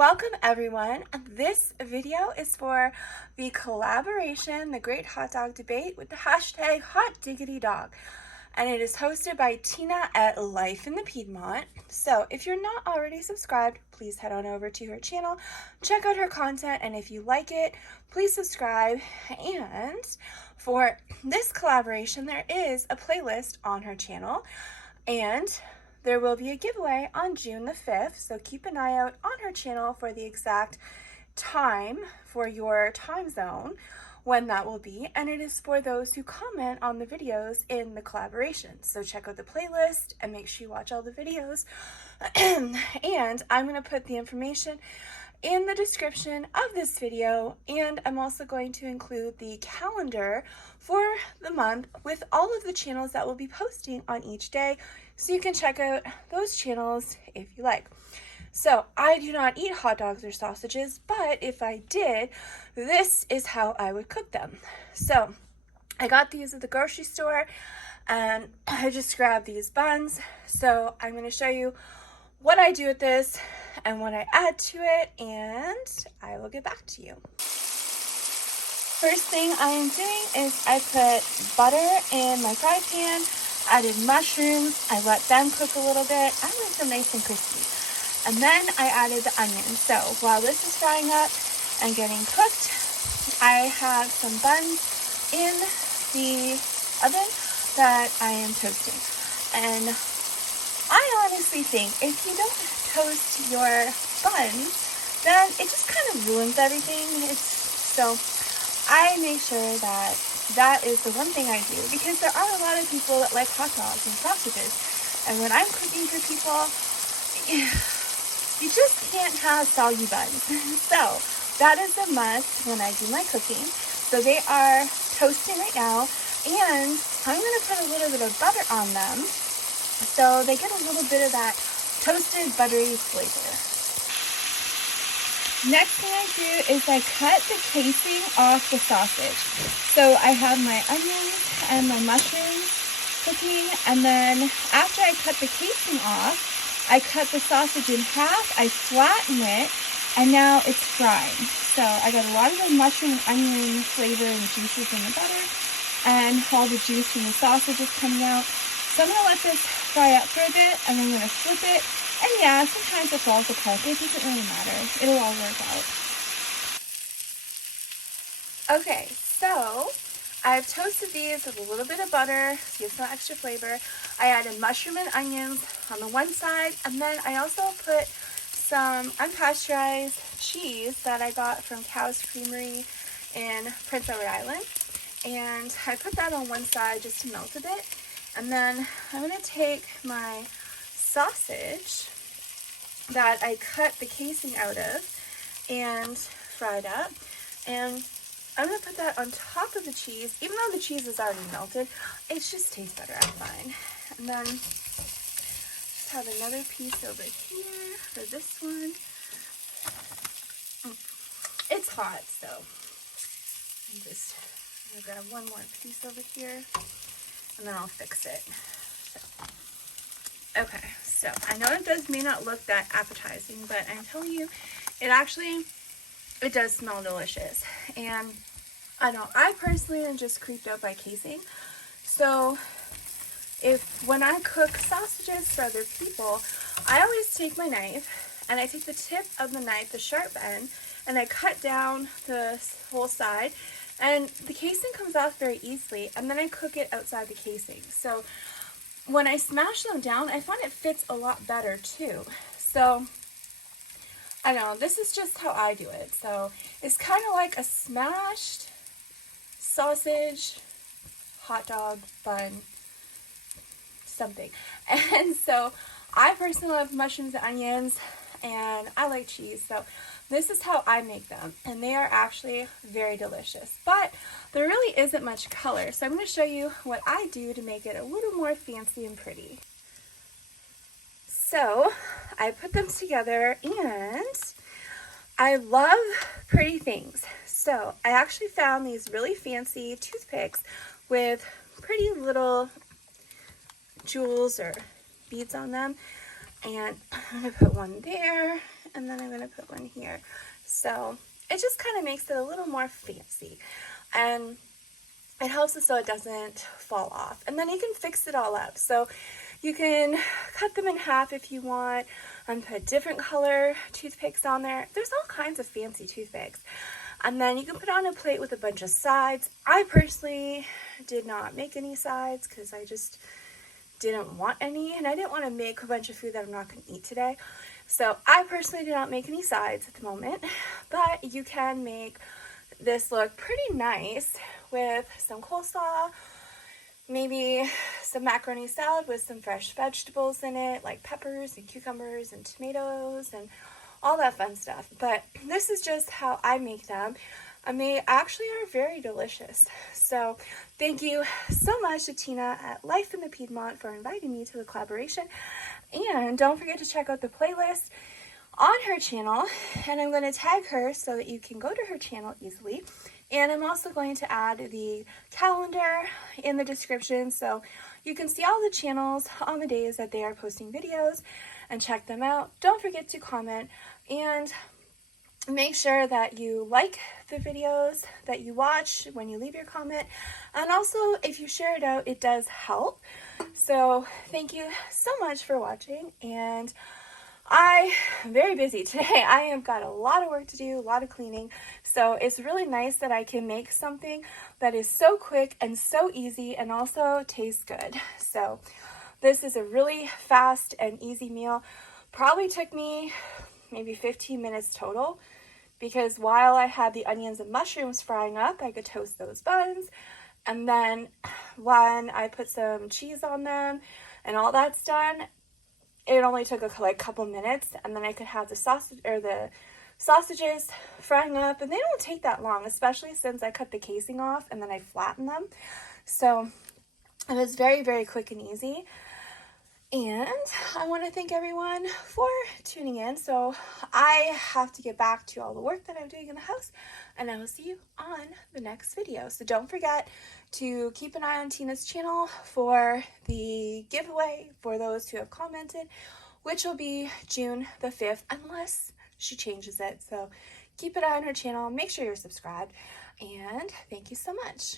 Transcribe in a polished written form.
Welcome everyone. This video is for the collaboration, the Great Hot Dog Debate with the hashtag Hot Diggity Dog. And it is hosted by Tina at Life in the Piedmont. So if you're not already subscribed, please head on over to her channel, check out her content, and if you like it, please subscribe. And for this collaboration, there is a playlist on her channel, and there will be a giveaway on June the 5th, so keep an eye out on her channel for the exact time for your time zone when that will be, and it is for those who comment on the videos in the collaboration. So check out the playlist and make sure you watch all the videos. And I'm going to put the information in the description of this video, and I'm also going to include the calendar for the month with all of the channels that will be posting on each day, so you can check out those channels if you like. So I do not eat hot dogs or sausages, but if I did, this is how I would cook them. So I got these at the grocery store and I just grabbed these buns. So I'm going to show you what I do with this and what I add to it, and I will get back to you. First thing I am doing is I put butter in my fry pan, added mushrooms, I let them cook a little bit. I like them nice and crispy. And then I added the onions. So while this is frying up and getting cooked, I have some buns in the oven that I am toasting. And I honestly think if you don't toast your buns, then it just kind of ruins everything. So I make sure that that is the one thing I do, because there are a lot of people that like hot dogs and sausages. And when I'm cooking for people, you just can't have soggy buns. So that is a must when I do my cooking. So they are toasting right now, and I'm going to put a little bit of butter on them so they get a little bit of that toasted buttery flavor. Next thing I do is I cut the casing off the sausage. So I have my onions and my mushrooms cooking, and then after I cut the casing off, I cut the sausage in half, I flatten it, and now it's frying. So I got a lot of the mushroom onion flavor and juices in the butter, and all the juice from the sausage is coming out. So I'm going to let this fry up for a bit, and I'm going to flip it. And yeah, sometimes it falls apart, but it doesn't really matter. It'll all work out. Okay, so I've toasted these with a little bit of butter to give some extra flavor. I added mushroom and onions on the one side, and then I also put some unpasteurized cheese that I got from Cow's Creamery in Prince Edward Island. And I put that on one side just to melt a bit. And then I'm going to take my sausage that I cut the casing out of and fried up, and I'm going to put that on top of the cheese. Even though the cheese is already melted, it just tastes better, I find. And then just have another piece over here for this one. It's hot, so I'm just going to grab one more piece over here, and then I'll fix it. Okay, so I know it may not look that appetizing, but I'm telling you, it does smell delicious. And I know I personally am just creeped out by casing. So when I cook sausages for other people, I always take my knife and I take the tip of the knife, the sharp end, and I cut down the whole side, and the casing comes off very easily, and then I cook it outside the casing. So when I smash them down, I find it fits a lot better too. So I don't know, this is just how I do it. So it's kind of like a smashed sausage, hot dog, bun, something. And so I personally love mushrooms and onions, and I like cheese. So this is how I make them, and they are actually very delicious. But there really isn't much color, so I'm going to show you what I do to make it a little more fancy and pretty. So I put them together, and I love pretty things. So I actually found these really fancy toothpicks with pretty little jewels or beads on them, and I'm going to put one there and then I'm going to put one here. So it just kind of makes it a little more fancy, and it helps it so it doesn't fall off. And then you can fix it all up. So you can cut them in half if you want and put different color toothpicks on there. There's all kinds of fancy toothpicks. And then you can put on a plate with a bunch of sides. I personally did not make any sides because I just didn't want any, and I didn't want to make a bunch of food that I'm not going to eat today. So I personally did not make any sides at the moment, but you can make this look pretty nice with some coleslaw, maybe some macaroni salad with some fresh vegetables in it, like peppers and cucumbers and tomatoes and all that fun stuff. But this is just how I make them, and they actually are very delicious. So thank you so much to Tina at Life in the Piedmont for inviting me to the collaboration. And don't forget to check out the playlist on her channel, and I'm going to tag her so that you can go to her channel easily. And I'm also going to add the calendar in the description so you can see all the channels on the days that they are posting videos and check them out. Don't forget to comment and make sure that you like the videos that you watch when you leave your comment. And also, if you share it out, it does help. So thank you so much for watching, and I'm very busy today. I have got a lot of work to do, a lot of cleaning. So it's really nice that I can make something that is so quick and so easy and also tastes good. So this is a really fast and easy meal. Probably took me maybe 15 minutes total, because while I had the onions and mushrooms frying up, I could toast those buns. And then when I put some cheese on them and all that's done, it only took a couple minutes, and then I could have the sausage or the sausages frying up, and they don't take that long, especially since I cut the casing off and then I flatten them. So it was very, very quick and easy. And I want to thank everyone for tuning in. So I have to get back to all the work that I'm doing in the house, and I will see you on the next video. So don't forget to keep an eye on Tina's channel for the giveaway for those who have commented, which will be June the 5th, unless she changes it. So keep an eye on her channel. Make sure you're subscribed, and thank you so much.